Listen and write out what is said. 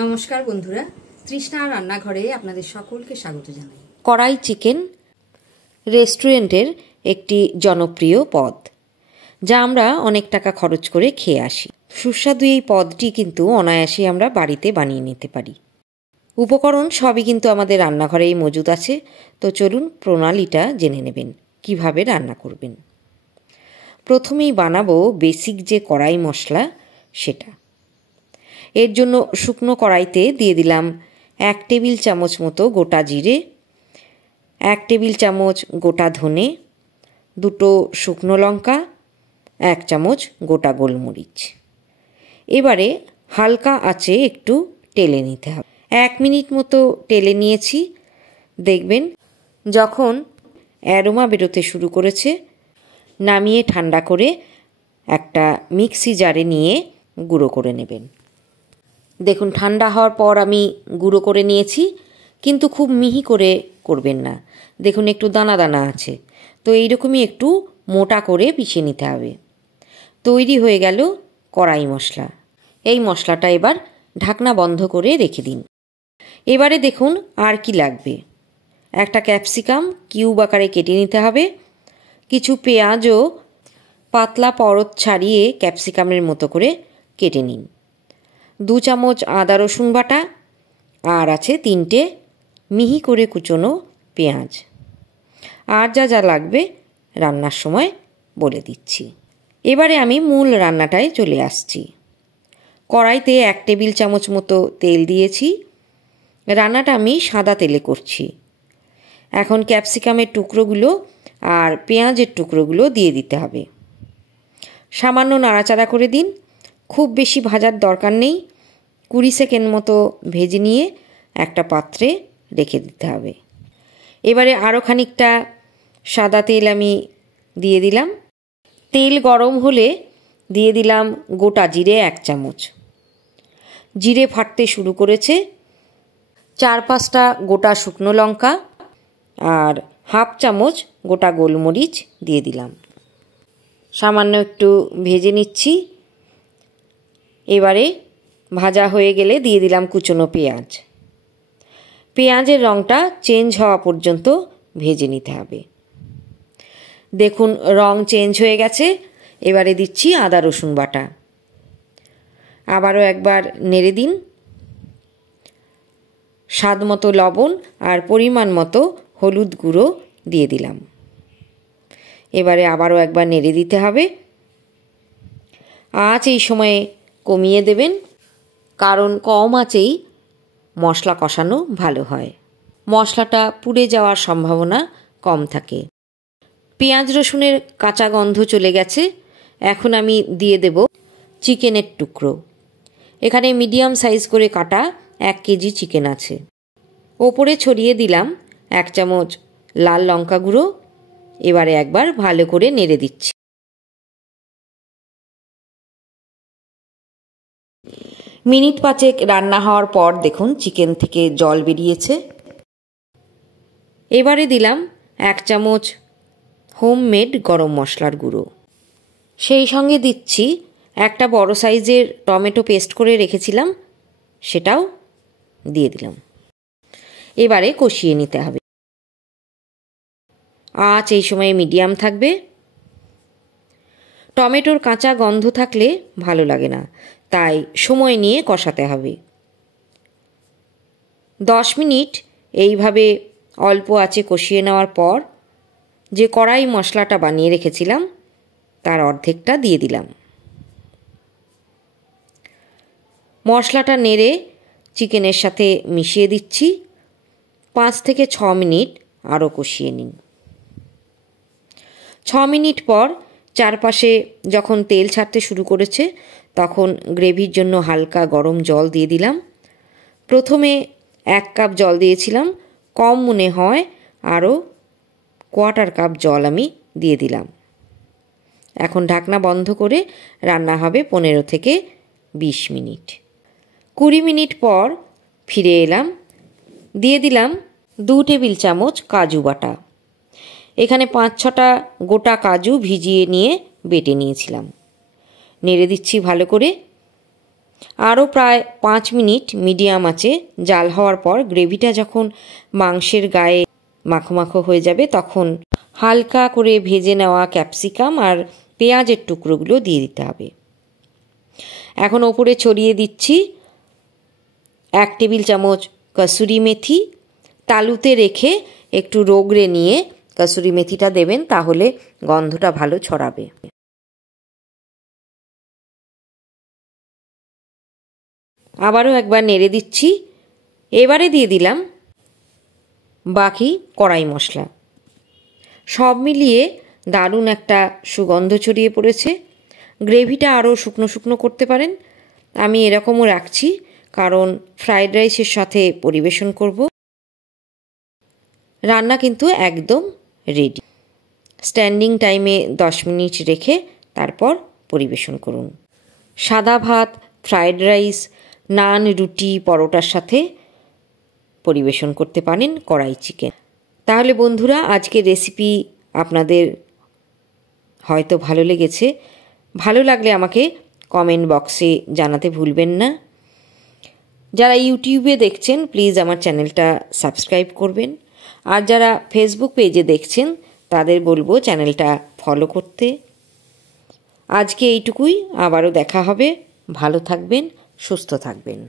নমস্কার বন্ধুরা, তৃষ্ণা রান্নাঘরে আপনাদের সকলকে স্বাগত জানাই। কড়াই চিকেন রেস্টুরেন্টের একটি জনপ্রিয় পদ, যা আমরা অনেক টাকা খরচ করে খেয়ে আসি। সুস্বাদু এই পদটি কিন্তু অনায়াসে আমরা বাড়িতে বানিয়ে নিতে পারি। উপকরণ সবই কিন্তু আমাদের রান্নাঘরেই মজুদ আছে। তো চলুন প্রণালীটা জেনে নেবেন কিভাবে রান্না করবেন। প্রথমেই বানাবো বেসিক যে কড়াই মশলা সেটা। এর জন্য শুকনো কড়াইতে দিয়ে দিলাম 1 টেবিল চামচ মতো গোটা জিরে, 1 টেবিল চামচ গোটা ধনে, 2টো শুকনো লঙ্কা, 1 চামচ গোটা গোলমরিচ। এবারে হালকা আঁচে একটু টেলে নিতে হবে। 1 মিনিট মতো টেলে নিয়েছি। দেখবেন যখন অ্যারোমা বেরোতে শুরু করেছে, নামিয়ে ঠান্ডা করে একটা মিক্সি জারে নিয়ে গুঁড়ো করে নেবেন। দেখুন ঠান্ডা হওয়ার পর আমি গুঁড়ো করে নিয়েছি, কিন্তু খুব মিহি করে করবেন না। দেখুন একটু দানা দানা আছে, তো এইরকমই একটু মোটা করে পিষে নিতে হবে। তৈরি হয়ে গেল কড়াই মশলা। এই মশলাটা এবার ঢাকনা বন্ধ করে রেখে দিন। এবারে দেখুন আর কি লাগবে। একটা ক্যাপসিকাম কিউব আকারে কেটে নিতে হবে। কিছু পেঁয়াজও পাতলা পরত ছাড়িয়ে ক্যাপসিকামের মতো করে কেটে নিন। 2 চামচ আদা রসুন বাটা, আর আছে 3টে মিহি করে কুচোনো পেঁয়াজ। আর যা যা লাগবে রান্নার সময় বলে দিচ্ছি। এবারে আমি মূল রান্নাটায় চলে আসছি। কড়াইতে 1 টেবিল চামচ মতো তেল দিয়েছি। রান্নাটা আমি সাদা তেলে করছি। এখন ক্যাপসিকামের টুকরোগুলো আর পেঁয়াজের টুকরোগুলো দিয়ে দিতে হবে। সামান্য নাড়াচাড়া করে দিন। খুব বেশি ভাজার দরকার নেই। 20 সেকেন্ড মতো ভেজে নিয়ে একটা পাত্রে রেখে দিতে হবে। এবারে আরও খানিকটা সাদা তেল আমি দিয়ে দিলাম। তেল গরম হলে দিয়ে দিলাম গোটা জিরে 1 চামচ। জিরে ফাটতে শুরু করেছে। 4-5টা গোটা শুকনো লঙ্কা আর হাফ চামচ গোটা গোলমরিচ দিয়ে দিলাম। সামান্য একটু ভেজে নিচ্ছি। এবারে ভাজা হয়ে গেলে দিয়ে দিলাম কুচনো পেঁয়াজ। পেঁয়াজের রঙটা চেঞ্জ হওয়া পর্যন্ত ভেজে নিতে হবে। দেখুন রং চেঞ্জ হয়ে গেছে। এবারে দিচ্ছি আদা রসুন বাটা। আবারও একবার নেড়ে দিন। স্বাদ মতো লবণ আর পরিমাণ মতো হলুদ গুঁড়ো দিয়ে দিলাম। এবারে আবারও একবার নেড়ে দিতে হবে। আঁচ এই সময়ে কমিয়ে দেবেন, কারণ কম আঁচেই মশলা কষানো ভালো হয়। মশলাটা পুড়ে যাওয়ার সম্ভাবনা কম থাকে। পেঁয়াজ রসুনের কাঁচা গন্ধ চলে গেছে। এখন আমি দিয়ে দেব চিকেনের টুকরো। এখানে মিডিয়াম সাইজ করে কাটা 1 কেজি চিকেন আছে। ওপরে ছড়িয়ে দিলাম 1 চামচ লাল লঙ্কা গুঁড়ো। এবারে একবার ভালো করে নেড়ে দিচ্ছি। মিনিট 5 রান্না হওয়ার পর দেখুন চিকেন থেকে জল বেরিয়েছে। এবারে দিলাম 1 চামচ হোমমেড গরম মশলার গুঁড়ো। সেই সঙ্গে দিচ্ছি একটা বড় সাইজের টমেটো পেস্ট করে রেখেছিলাম, সেটাও দিয়ে দিলাম। এবারে কষিয়ে নিতে হবে। আঁচ এই সময়ে মিডিয়াম থাকবে। টমেটোর কাঁচা গন্ধ থাকলে ভালো লাগে না, তাই সময় নিয়ে কষাতে হবে। 10 মিনিট এইভাবে অল্প আঁচে কষিয়ে নেওয়ার পর যে কড়াই মশলাটা বানিয়ে রেখেছিলাম তার অর্ধেকটা দিয়ে দিলাম। মশলাটা নেড়ে চিকেনের সাথে মিশিয়ে দিচ্ছি। 5 থেকে 6 মিনিট আরও কষিয়ে নিন। 6 মিনিট পর চারপাশে যখন তেল ছাড়তে শুরু করেছে, তখন গ্রেভির জন্য হালকা গরম জল দিয়ে দিলাম। প্রথমে 1 কাপ জল দিয়েছিলাম, কম মনে হয় আরও 1/4 কাপ জল আমি দিয়ে দিলাম। এখন ঢাকনা বন্ধ করে রান্না হবে 15 থেকে 20 মিনিট। 20 মিনিট পর ফিরে এলাম। দিয়ে দিলাম 2 টেবিল চামচ কাজু বাটা। এখানে 5-6টা গোটা কাজু ভিজিয়ে নিয়ে বেটে নিয়েছিলাম। নেড়ে দিচ্ছি ভালো করে। আরও প্রায় 5 মিনিট মিডিয়াম আঁচে জাল হওয়ার পর গ্রেভিটা যখন মাংসের গায়ে মাখো মাখো হয়ে যাবে তখন হালকা করে ভেজে নেওয়া ক্যাপসিকাম আর পেঁয়াজের টুকরোগুলো দিয়ে দিতে হবে। এখন ওপরে ছড়িয়ে দিচ্ছি 1 টেবিল চামচ কসুরি মেথি। তালুতে রেখে একটু রগড়ে নিয়ে কসুরি মেথিটা দেবেন, তাহলে গন্ধটা ভালো ছড়াবে। আবারও একবার নেড়ে দিচ্ছি। এবারে দিয়ে দিলাম বাকি কড়াই মশলা। সব মিলিয়ে দারুণ একটা সুগন্ধ ছড়িয়ে পড়েছে। গ্রেভিটা আরও শুকনো শুকনো করতে পারেন, আমি এরকমও রাখছি কারণ ফ্রাইড রাইসের সাথে পরিবেশন করব। রান্না কিন্তু একদম রেডি। স্ট্যান্ডিং টাইমে 10 মিনিট রেখে তারপর পরিবেশন করুন। সাদা ভাত, ফ্রাইড রাইস, নান, রুটি, পরোটার সাথে পরিবেশন করতে পারেন কড়াই চিকেন। তাহলে বন্ধুরা, আজকের রেসিপি আপনাদের হয়তো ভালো লেগেছে। ভালো লাগলে আমাকে কমেন্ট বক্সে জানাতে ভুলবেন না। যারা ইউটিউবে দেখছেন প্লিজ আমার চ্যানেলটা সাবস্ক্রাইব করবেন, আর যারা ফেসবুক পেজে দেখছেন তাদের বলবো চ্যানেলটা ফলো করতে। আজকে এইটুকুই, আবারও দেখা হবে। ভালো থাকবেন, সুস্থ থাকবেন।